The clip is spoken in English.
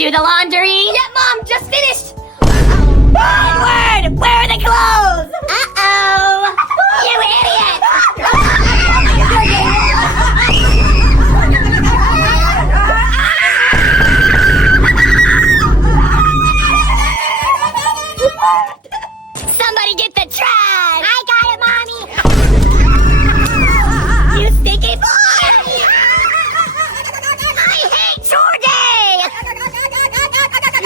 do the laundry? Yeah, Mom, just finished. Edward, where are the clothes? Uh-oh. You idiot.